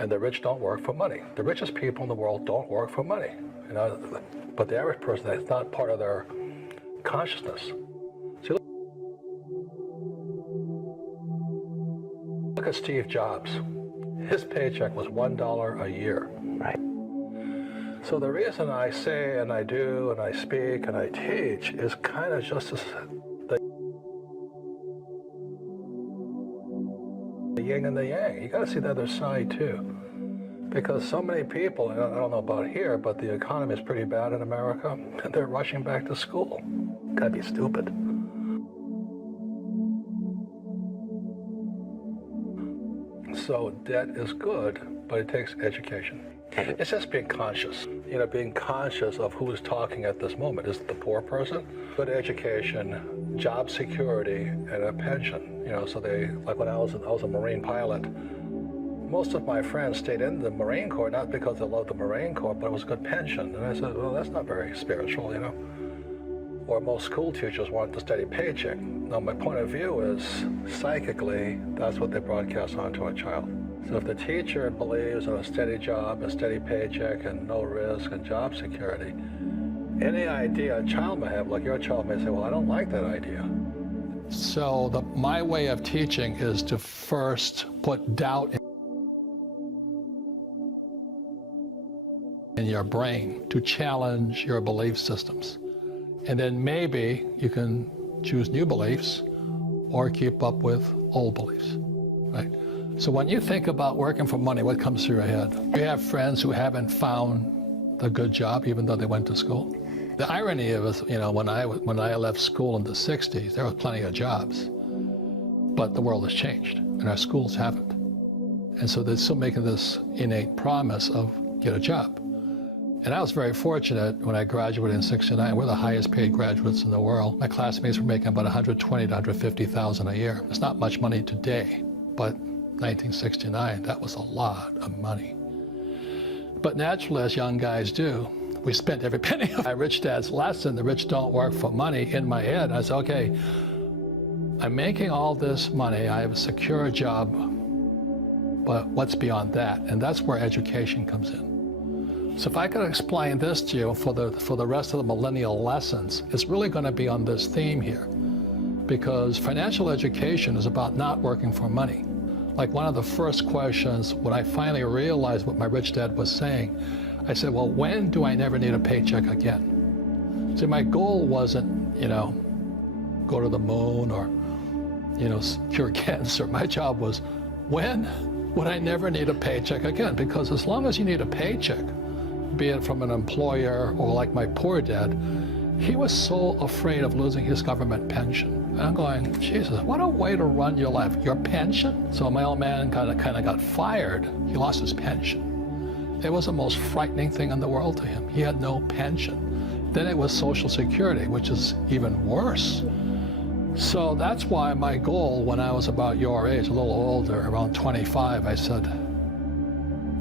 And the rich don't work for money. The richest people in the world don't work for money. You know, but the average person, that's not part of their consciousness. See, look at Steve Jobs. His paycheck was $1 a year. Right. So the reason I say and I do and I speak and I teach is kind of just the yin and the yang. You got to see the other side too. Because so many people, I don't know about here, but the economy is pretty bad in America, and they're rushing back to school. Gotta be stupid. So debt is good, but it takes education. It's just being conscious. You know, being conscious of who is talking at this moment. Is it the poor person? Good education, job security, and a pension. You know, so they, like when I was a Marine pilot, most of my friends stayed in the Marine Corps, not because they loved the Marine Corps, but it was a good pension. And I said, well, that's not very spiritual, you know. Or most school teachers want the steady paycheck. Now, my point of view is, psychically, that's what they broadcast onto a child. So if the teacher believes in a steady job, a steady paycheck, and no risk, and job security, any idea a child may have, like your child may say, well, I don't like that idea. So my way of teaching is to first put doubt in your brain to challenge your belief systems. And then maybe you can choose new beliefs or keep up with old beliefs, right? So when you think about working for money, what comes through your head? You have friends who haven't found a good job even though they went to school. The irony of it, you know, when I left school in the 60s, there was plenty of jobs, but the world has changed and our schools haven't. And so they're still making this innate promise of get a job. And I was very fortunate when I graduated in '69. We're the highest paid graduates in the world. My classmates were making about $120,000 to $150,000 a year. It's not much money today, but 1969, that was a lot of money. But naturally, as young guys do, we spent every penny of my rich dad's lesson, the rich don't work for money, in my head. I said, okay, I'm making all this money, I have a secure job, but what's beyond that? And that's where education comes in. So if I could explain this to you for the rest of the millennial lessons, it's really going to be on this theme here. Because financial education is about not working for money. Like one of the first questions, when I finally realized what my rich dad was saying, I said, well, when do I never need a paycheck again? See, my goal wasn't, you know, go to the moon or, you know, cure cancer. My job was, when would I never need a paycheck again? Because as long as you need a paycheck, be it from an employer or like my poor dad, he was so afraid of losing his government pension. And I'm going, Jesus, what a way to run your life. Your pension? So my old man kind of got fired. He lost his pension. It was the most frightening thing in the world to him. He had no pension. Then it was Social Security, which is even worse. So that's why my goal when I was about your age, a little older, around 25, I said,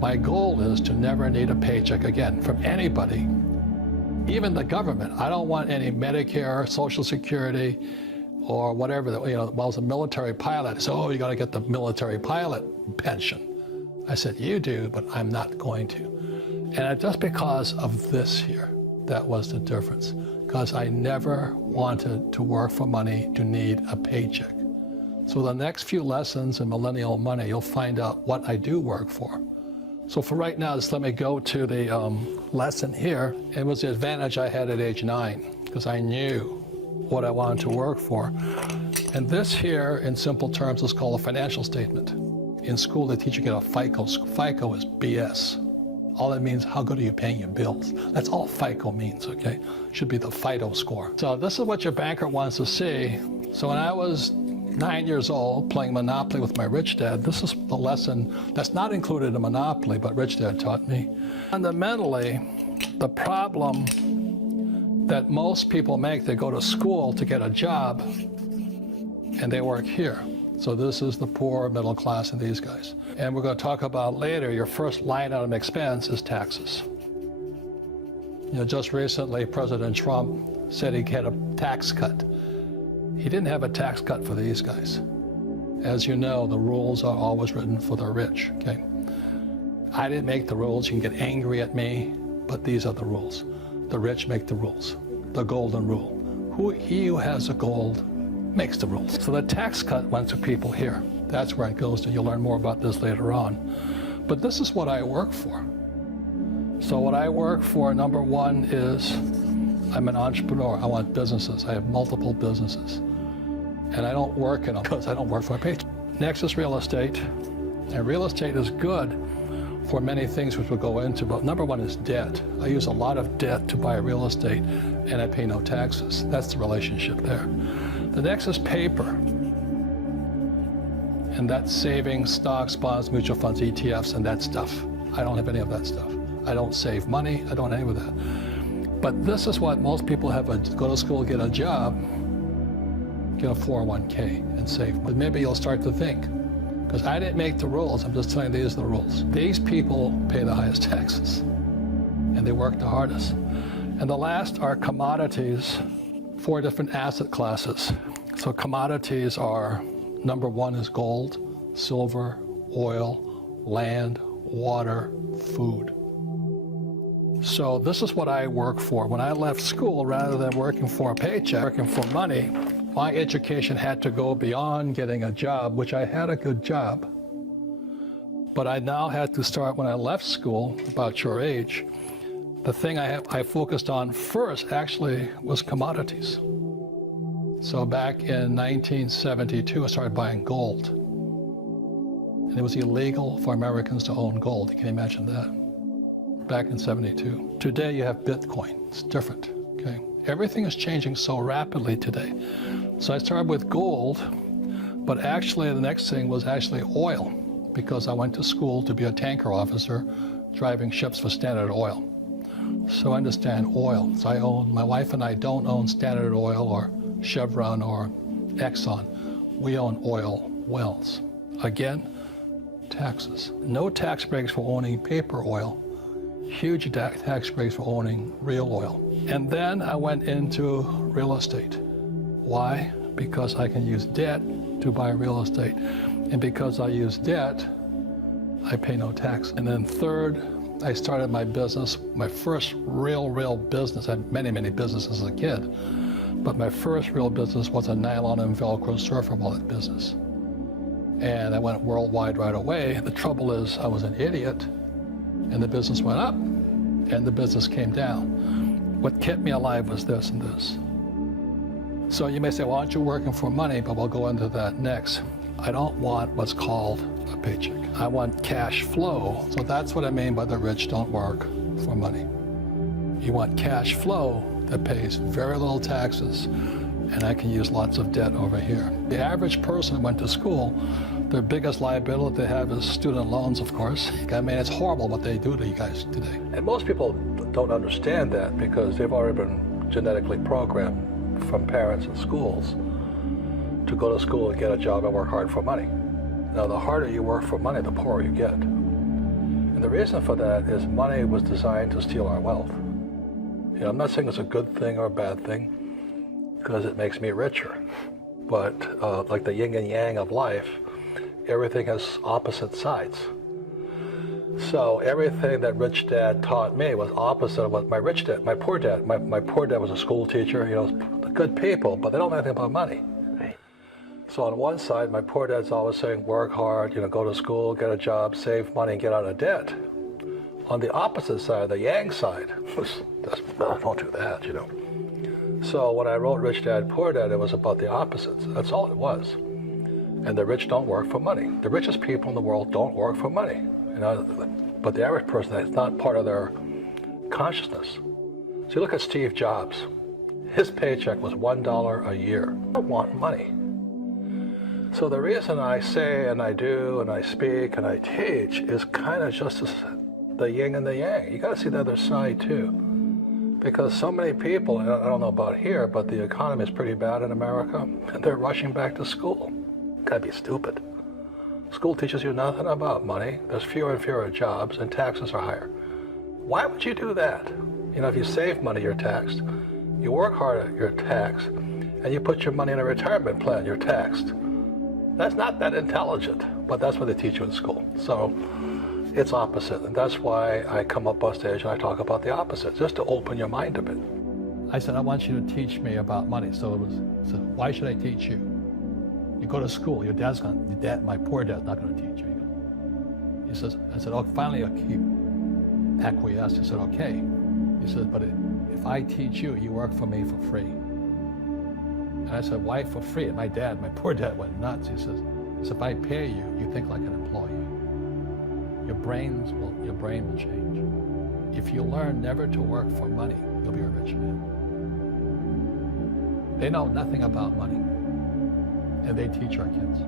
my goal is to never need a paycheck again from anybody, even the government. I don't want any Medicare, Social Security, or whatever. You know, while I was a military pilot, so oh, you got to get the military pilot pension. I said, you do, but I'm not going to. And just because of this here, that was the difference. Because I never wanted to work for money to need a paycheck. So the next few lessons in Millennial Money, you'll find out what I do work for. So for right now, just let me go to the lesson here. It was the advantage I had at age 9, because I knew what I wanted to work for. And this here, in simple terms, is called a financial statement. In school, they teach you to get a FICO. FICO is BS. All it means, how good are you paying your bills? That's all FICO means, okay? Should be the FIDO score. So this is what your banker wants to see. So when I was 9 years old, playing Monopoly with my rich dad, this is the lesson that's not included in Monopoly, but rich dad taught me. Fundamentally, the problem that most people make, they go to school to get a job, and they work here. So this is the poor, middle class, and these guys. And we're going to talk about later, your first line item expense is taxes. You know, just recently, President Trump said he had a tax cut. He didn't have a tax cut for these guys. As you know, the rules are always written for the rich, okay? I didn't make the rules. You can get angry at me, but these are the rules. The rich make the rules. The golden rule. He who has the gold makes the rules. So the tax cut went to people here. That's where it goes to. You'll learn more about this later on. But this is what I work for. So what I work for, number one, is I'm an entrepreneur. I want businesses. I have multiple businesses. And I don't work in them because I don't work for a paycheck. Next is real estate. And real estate is good for many things which we'll go into, but number one is debt. I use a lot of debt to buy real estate and I pay no taxes. That's the relationship there. The next is paper. And that's savings, stocks, bonds, mutual funds, ETFs, and that stuff. I don't have any of that stuff. I don't save money. I don't have any of that. But this is what most people have: go to school, get a job, get a 401k, and save. But maybe you'll start to think, because I didn't make the rules. I'm just telling you these are the rules. These people pay the highest taxes, and they work the hardest. And the last are commodities, 4 different asset classes. So commodities are, number one is gold, silver, oil, land, water, food. So this is what I work for. When I left school, rather than working for a paycheck, working for money, my education had to go beyond getting a job, which I had a good job. But I now had to start, when I left school, about your age, the thing I focused on first actually was commodities. So back in 1972, I started buying gold. And it was illegal for Americans to own gold. You can imagine that. Back in 72. Today you have Bitcoin. It's different, okay? Everything is changing so rapidly today. So I started with gold, but actually the next thing was actually oil, because I went to school to be a tanker officer driving ships for Standard Oil. So I understand oil. So my wife and I don't own Standard Oil or Chevron or Exxon. We own oil wells. Again, taxes. No tax breaks for owning paper oil. Huge tax breaks for owning real oil. And then I went into real estate. Why? Because I can use debt to buy real estate. And because I use debt, I pay no tax. And then third, I started my business, my first real business. I had many businesses as a kid. But my first real business was a nylon and Velcro surfer wallet business. And I went worldwide right away. The trouble is I was an idiot, and the business went up, and the business came down. What kept me alive was this and this. So you may say, well, aren't you working for money? But we'll go into that next. I don't want what's called a paycheck. I want cash flow. So that's what I mean by the rich don't work for money. You want cash flow that pays very little taxes, and I can use lots of debt over here. The average person who went to school, their biggest liability they have is student loans, of course. I mean, it's horrible what they do to you guys today. And most people don't understand that because they've already been genetically programmed from parents and schools to go to school and get a job and work hard for money. Now, the harder you work for money, the poorer you get. And the reason for that is money was designed to steal our wealth. You know, I'm not saying it's a good thing or a bad thing, because it makes me richer. But like the yin and yang of life, everything has opposite sides. So everything that rich dad taught me was opposite of what my rich dad, my poor dad. My poor dad was a school teacher, you know, good people, but they don't know anything about money. Right. So on one side, my poor dad's always saying, work hard, you know, go to school, get a job, save money, and get out of debt. On the opposite side, the yang side, don't do that, you know. So when I wrote Rich Dad, Poor Dad, it was about the opposites. That's all it was. And the rich don't work for money. The richest people in the world don't work for money. You know, but the average person, that's not part of their consciousness. So you look at Steve Jobs. His paycheck was $1 a year. I don't want money. So the reason I say and I do and I speak and I teach is kind of just the yin and the yang. You got to see the other side too. Because so many people, and I don't know about here, but the economy is pretty bad in America, and they're rushing back to school. Gotta be stupid. School teaches you nothing about money. There's fewer and fewer jobs, and taxes are higher. Why would you do that? You know, if you save money, you're taxed. You work hard, you're taxed. And you put your money in a retirement plan, you're taxed. That's not that intelligent, but that's what they teach you in school. So It's opposite. And that's why I come up on stage and I talk about the opposite, just to open your mind a bit. I said, I want you to teach me about money. So why should I teach you? You go to school, my poor dad's not going to teach you. He says, I said, oh, finally he acquiesced. He said, okay. He said, but if I teach you, you work for me for free. And I said, why for free? And my poor dad went nuts. He says, if I pay you, you think like an employee. Your brain will change. If you learn never to work for money, you'll be a rich man. They know nothing about money, and they teach our kids.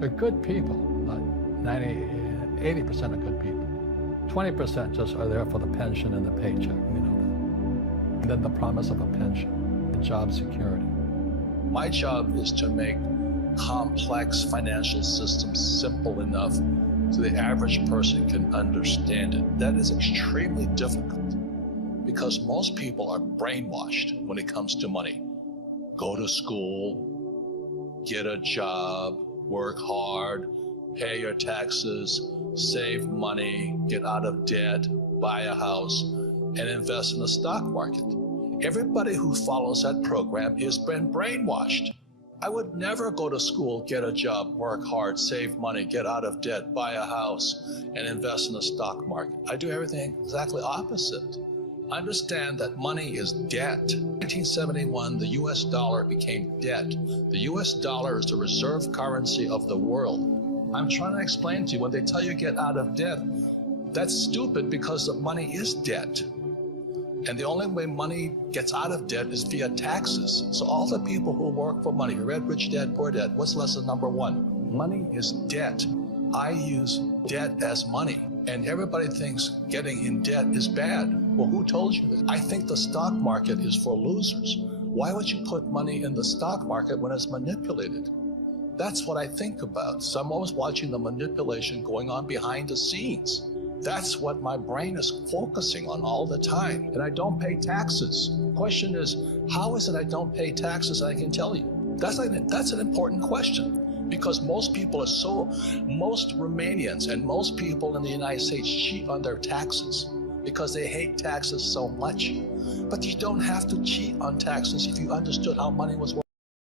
They're good people, but 80% are good people. 20% just are there for the pension and the paycheck, we know that. And then the promise of a pension, the job security. My job is to make complex financial systems simple enough so the average person can understand it. That is extremely difficult because most people are brainwashed when it comes to money. Go to school, get a job, work hard, pay your taxes, save money, get out of debt, buy a house, and invest in the stock market. Everybody who follows that program has been brainwashed. I would never go to school, get a job, work hard, save money, get out of debt, buy a house, and invest in the stock market. I do everything exactly opposite. Understand that money is debt. In 1971, the US dollar became debt. The US dollar is the reserve currency of the world. I'm trying to explain to you, when they tell you get out of debt, that's stupid because the money is debt. And the only way money gets out of debt is via taxes. So all the people who work for money, you read Rich Dad, Poor Dad, what's lesson number one? Money is debt. I use debt as money. And everybody thinks getting in debt is bad. Well, who told you that? I think the stock market is for losers. Why would you put money in the stock market when it's manipulated? That's what I think about. So I'm always watching the manipulation going on behind the scenes. That's what my brain is focusing on all the time. And I don't pay taxes. The question is, how is it I don't pay taxes? I can tell you. That's an important question, because most Romanians and most people in the United States cheat on their taxes because they hate taxes so much. But you don't have to cheat on taxes if you understood how money was working.